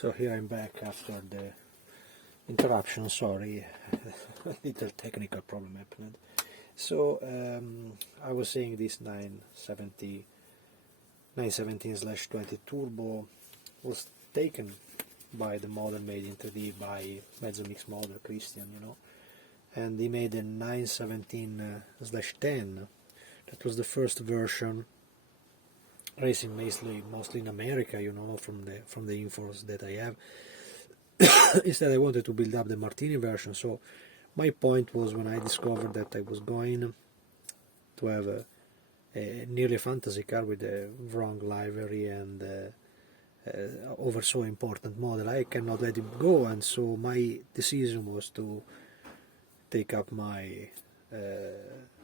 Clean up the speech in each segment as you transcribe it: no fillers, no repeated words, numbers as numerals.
So here I'm back after the interruption, sorry, a little technical problem happened. So I was saying this 917/20 Turbo was taken by the model made in 3D by Mezzomix model, Christian, and he made a 917/10. That was the first version, racing mostly in America, from the infos that I have. Instead, I wanted to build up the Martini version. So my point was, when I discovered that I was going to have a nearly fantasy car with a wrong livery and over so important model, I cannot let it go, and so my decision was to take up my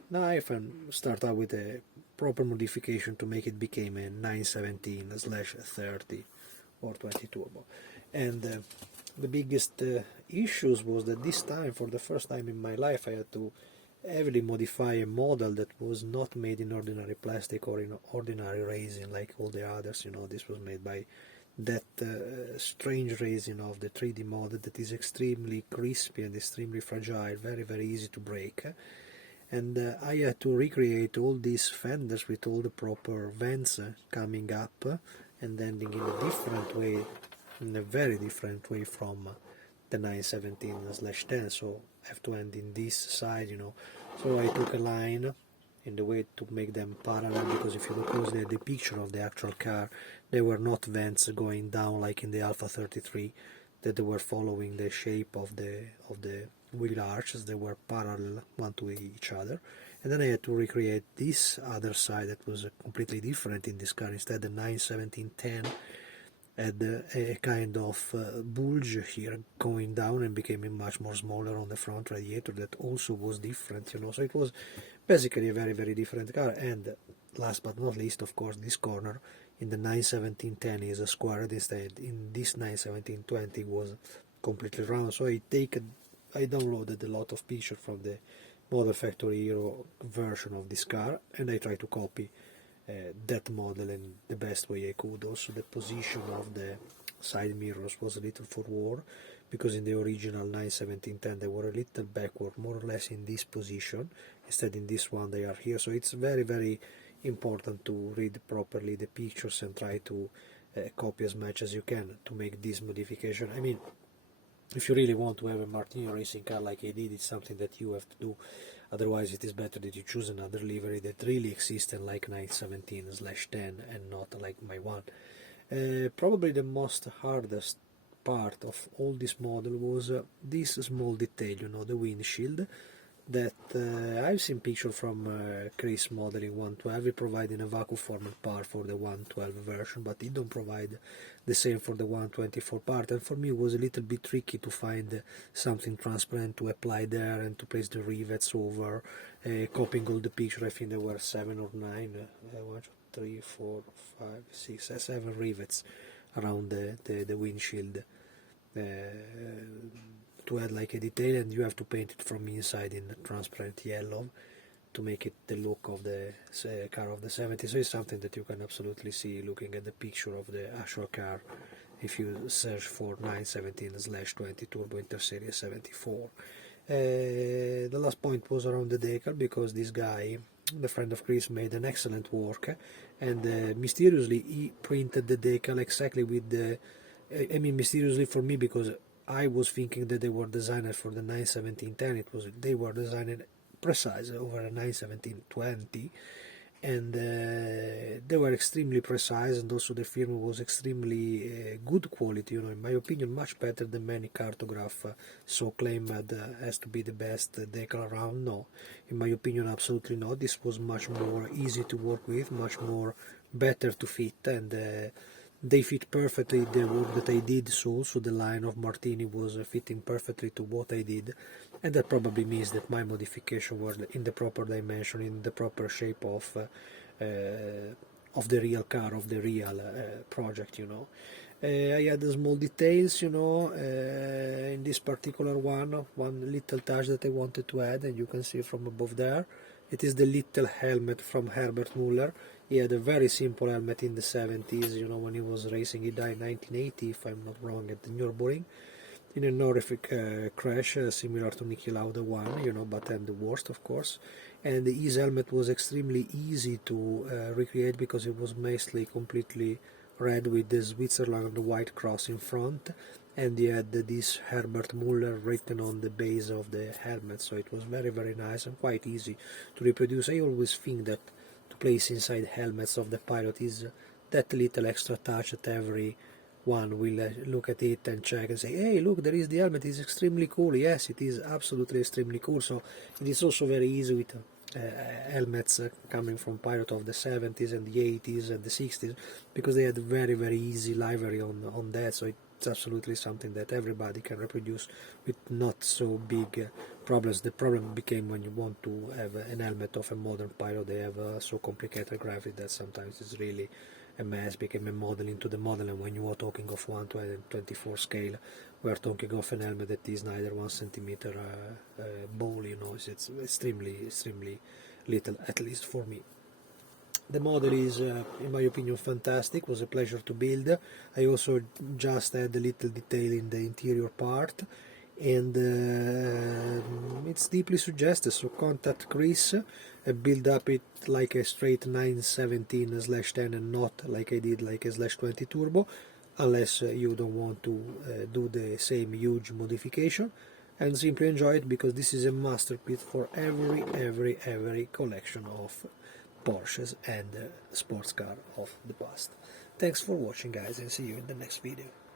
knife and start out with a proper modification to make it become a 917/30 or 20 Turbo. And the biggest issues was that this time, for the first time in my life, I had to heavily modify a model that was not made in ordinary plastic or in ordinary resin like all the others. This was made by that strange resin of the 3D model that is extremely crispy and extremely fragile, very, very easy to break. And I had to recreate all these fenders with all the proper vents coming up and ending in a different way, in a very different way from the 917/10. So I have to end in this side, So I took a line in the way to make them parallel, because if you look closely at the picture of the actual car, they were not vents going down like in the Alpha 33, that they were following the shape of the wheel arches. They were parallel one to each other. And then I had to recreate this other side that was completely different in this car. Instead, the 917/10 had a kind of bulge here going down and became much more smaller on the front radiator that also was different, So it was basically a very, very different car. And last but not least, of course, this corner in the 917/10 is squared. Instead, in this 917/20 was completely round. So I downloaded a lot of pictures from the Model Factory Hero version of this car, and I tried to copy that model in the best way I could. Also, the position of the side mirrors was a little forward, because in the original 917/10 they were a little backward, more or less in this position. Instead, in this one they are here. So it's very, very important to read properly the pictures and try to copy as much as you can to make this modification. I mean, if you really want to have a Martini racing car like I did, it's something that you have to do. Otherwise, it is better that you choose another livery that really exists, and like 917/10 and not like my one. Probably the most hardest part of all this model was this small detail, the windshield, that I've seen picture from Chris modeling 112. He providing a vacuum formed part for the 112 version, but he don't provide the same for the 124 part, and for me it was a little bit tricky to find something transparent to apply there and to place the rivets over, copying all the picture. I think there were 7 or 9, 1, 2, 3, 4, 5, 6, 7 rivets around the windshield to add like a detail, and you have to paint it from inside in transparent yellow to make it the look of the car of the 70s. So it's something that you can absolutely see looking at the picture of the actual car if you search for 917/20 Turbo Interseries 74. The last point was around the decal, because this guy, the friend of Chris, made an excellent work, and mysteriously he printed the decal exactly with the mysteriously for me, because I was thinking that they were designed for the 917/10. They were designed precise over a 917/20, and they were extremely precise, and also the firmware was extremely good quality. In my opinion, much better than many cartograph so claimed as to be the best decal around. No, in my opinion, absolutely not. This was much more easy to work with, much more better to fit, and they fit perfectly the work that I did. So the line of Martini was fitting perfectly to what I did, and that probably means that my modification were in the proper dimension, in the proper shape of the real car, of the real project. I had small details, in this particular one little touch that I wanted to add, and you can see from above there. It is the little helmet from Herbert Muller. He had a very simple helmet in the 70s, you know, when he was racing. He died in 1980, if I'm not wrong, at the Nürburgring, in a horrific crash, similar to Niki Lauda one, you know, but then the worst, of course. And his helmet was extremely easy to recreate because it was mostly completely red with the Switzerland white cross in front, and he had this Herbert Muller written on the base of the helmet, so it was very, very nice and quite easy to reproduce. I always think that to place inside helmets of the pilot is that little extra touch that every one will look at it and check and say, hey, look, there is the helmet, it's extremely cool. Yes, it is absolutely extremely cool. So it is also very easy with helmets coming from pilot of the 70s and the 80s and the 60s, because they had very, very easy livery on that. So it's absolutely something that everybody can reproduce with not so big problems. The problem became when you want to have an helmet of a modern pilot. They have so complicated graphics that sometimes it's really a mess, became a model into the model, and when you are talking of 1/24 scale, we are talking of an helmet that is neither 1 centimeter ball, you know, it's extremely little, at least for me. The model is, in my opinion, fantastic. It was a pleasure to build. I also just had a little detail in the interior part, and it's deeply suggested. So contact Chris, build up it like a straight 917/10 and not like I did like a /20 turbo, unless you don't want to do the same huge modification, and simply enjoy it, because this is a masterpiece for every collection of Porsches and sports car of the past. Thanks for watching, guys, and see you in the next video.